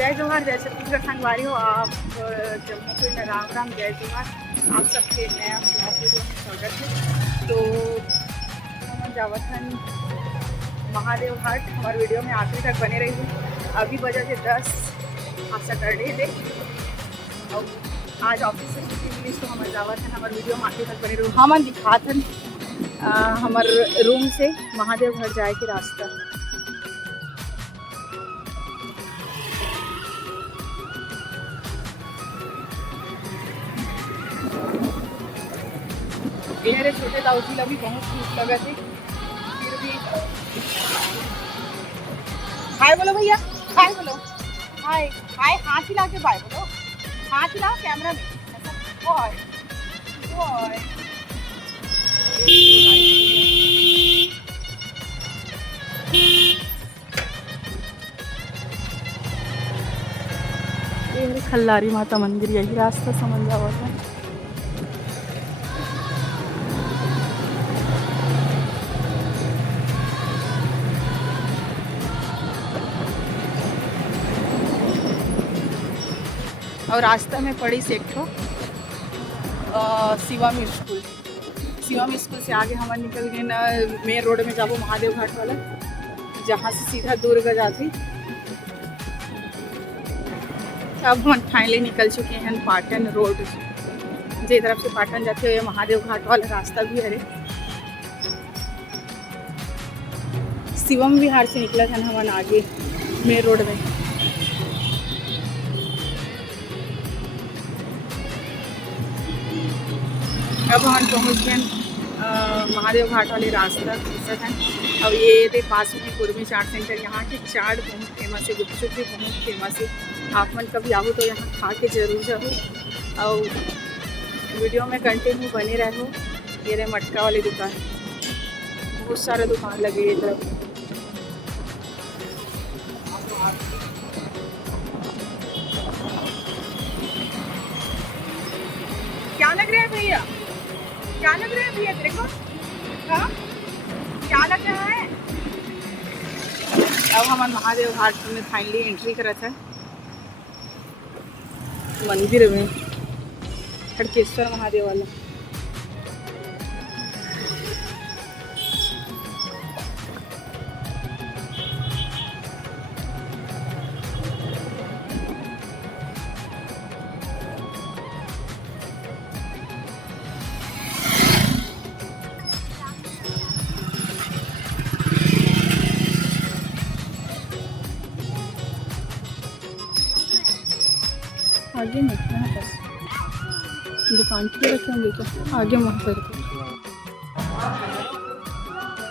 जय जोहार, जय छत्तीसगढ़ संगवारी हो आप। जम्मू कश्मीर में राम राम, जय जोहार। आप सबके नया ब्लॉग वीडियो में स्वागत है। तो हम जावतन महादेव घाट, हमारे वीडियो में आखिरी तक बने रही। अभी बजे थे 10, आज सैटरडे थे और आज ऑफिस से छुट्टी मिली, तो हमारे जावतन हमारे वीडियो में आखिरी तक बने रही। हम दिखाथन हमारे रूम से महादेव घाट जाए के रास्ता। मेरे छोटे दाऊजी ला भी बहुत भूख लगा थी, फिर भी हाय बोलो भैया, हाय बोलो, हाय हाय, हाथ हिला के बाय बोलो, हाथ हिलाओ कैमरा में, बॉय बॉय। ये खल्लारी माता मंदिर, यही रास्ता समझ जाओ है। और रास्ता में पड़ी से एक ठो शिवम स्कूल। शिवम स्कूल से आगे हम निकल गए ना, मेन रोड में जाबो महादेव घाट वाला, जहाँ से सीधा दुर्ग जाती। अब हम फाइनली निकल चुके हैं पाटन रोड, जे तरफ से पाटन जाते हुए महादेव घाट वाला रास्ता भी है। शिवम विहार से निकला था हम आगे मेन रोड में। अब हम पहुँच गए महादेव घाट वाले रास्ता है। अब ये थे पास में कुर्मी चाट सेंटर, यहाँ के चाट बहुत फेमस है, गुपचुप भी बहुत फेमस है। आप मन कभी आओ तो यहाँ खा के जरूर जाओ और वीडियो में कंटिन्यू बने रहो। ये रहे मटका वाली दुकान, बहुत सारा दुकान लगे है इधर। क्या लग रहा है भैया, क्या लग रहा है भैया तेरे को? हाँ क्या लग रहा है? अब हमारे महादेव घाट में फाइनली एंट्री करा था मंदिर में, खड़केश्वर महादेव वाला। आगे निकलना है बस, दुकान पे रखे होंगे तो आगे वहाँ पर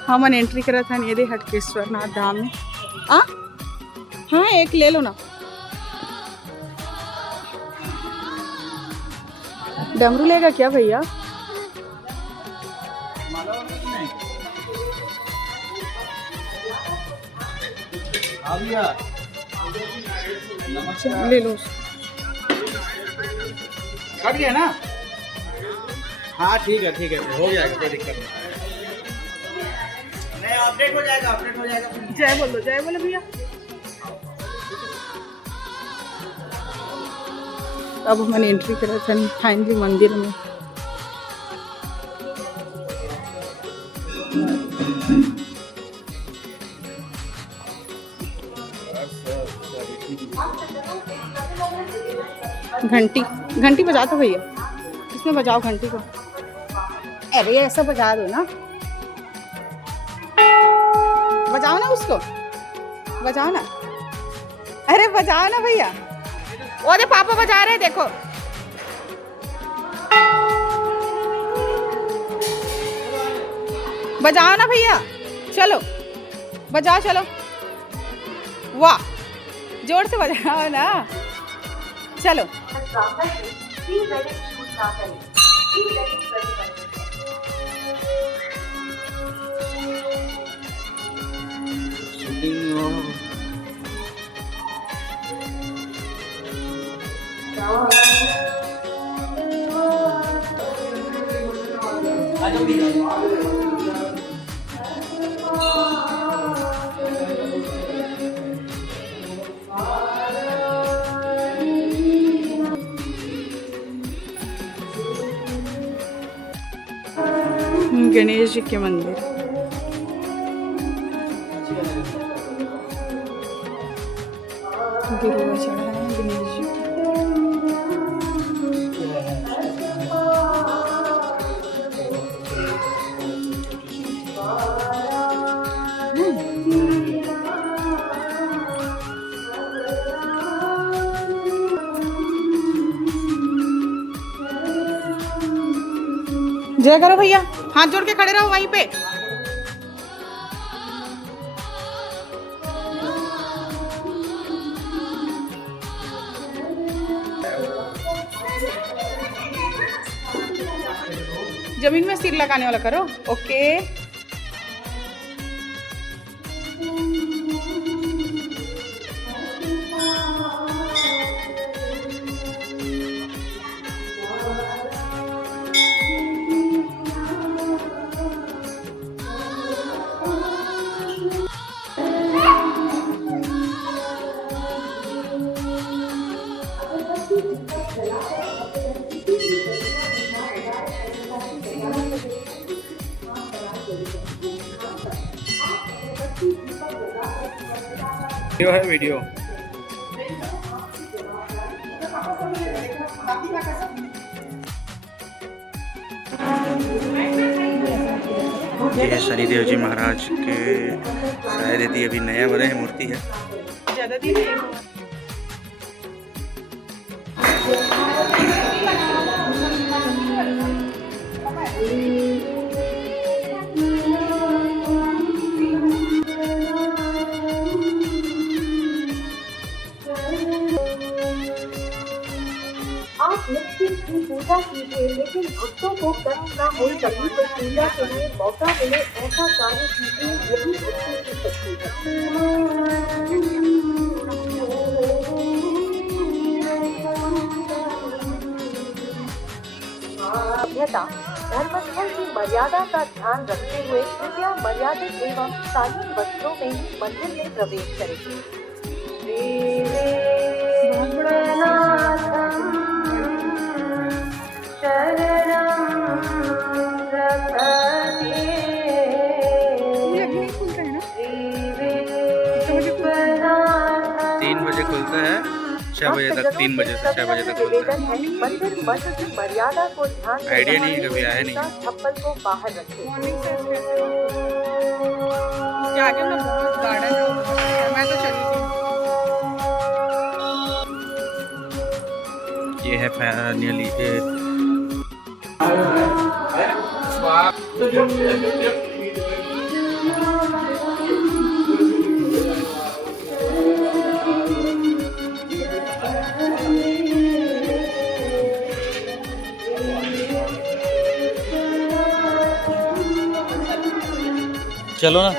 हमन एंट्री करा था। ये दे हटकेश्वर नाथ धाम में। हाँ एक ले लो ना। डमरू लेगा क्या भैया? ले लो, कट गया ना? हाँ ठीक है हो जाएगा, कोई दिक्कत नहीं, अपडेट हो जाएगा, अपडेट हो जाएगा। जय बोलो भैया। अब हमने एंट्री करा था फाइनली मंदिर में। घंटी बजा दो भैया, इसमें बजाओ घंटी को। अरे ऐसा बजा दो ना, बजाओ ना उसको, बजाओ ना। अरे बजाओ ना भैया, वो दे पापा बजा रहे देखो। बजाओ ना भैया, चलो बजाओ, चलो। वाह, जोर से बजाओ ना, चलो। गणेश जी के मंदिर। गिरुआ चढ़ा है गणेश जी की। जय करो भैया, हाथ जोड़ के खड़े रहो वहीं पे। जमीन में सिर लगाने वाला करो। ओके, वीडियो है वीडियो। ये है शनिदेव जी महाराज के, शायद यदि अभी नया बने हैं मूर्ति है। ज्यादा दिन नहीं हुआ। आप निश्चित ही पूजा कीजिए, लेकिन भक्तों को कष्ट न हो सके तो पूजा के लिए मौका मिले ऐसा कार्य कीजिए, यही भक्ति की शक्ति है। धर्मस्थल की मर्यादा का ध्यान रखते हुए कृपया मर्यादित एवं शालीन वस्त्रों में ही मंदिर में प्रवेश करें। खुलता है 6 बजे तक, 3 बजे से 6 बजे तक खुलता है। मंदिर मध्य की मर्यादा को ध्यान में आइडिया नहीं, कभी आया नहीं। चप्पल को बाहर रखें। आगे में बहुत गार्डन है, मैं तो चली थी। ये है फाइनली चलो ना।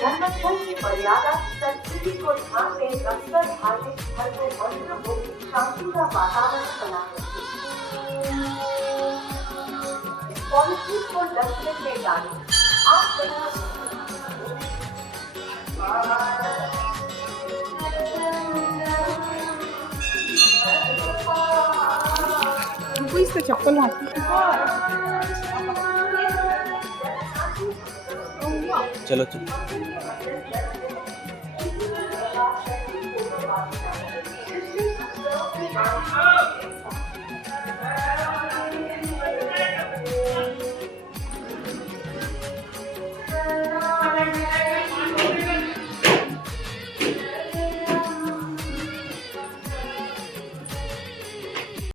धर्मस्थल की मर्यादा संस्कृति को ध्यान में रखकर धार्मिक स्थल को मंत्र को शांति का वातावरण बनाए रखें। पॉलिथीन को डस्टबिन में डालें। आप इससे चप्पल चलो चलो।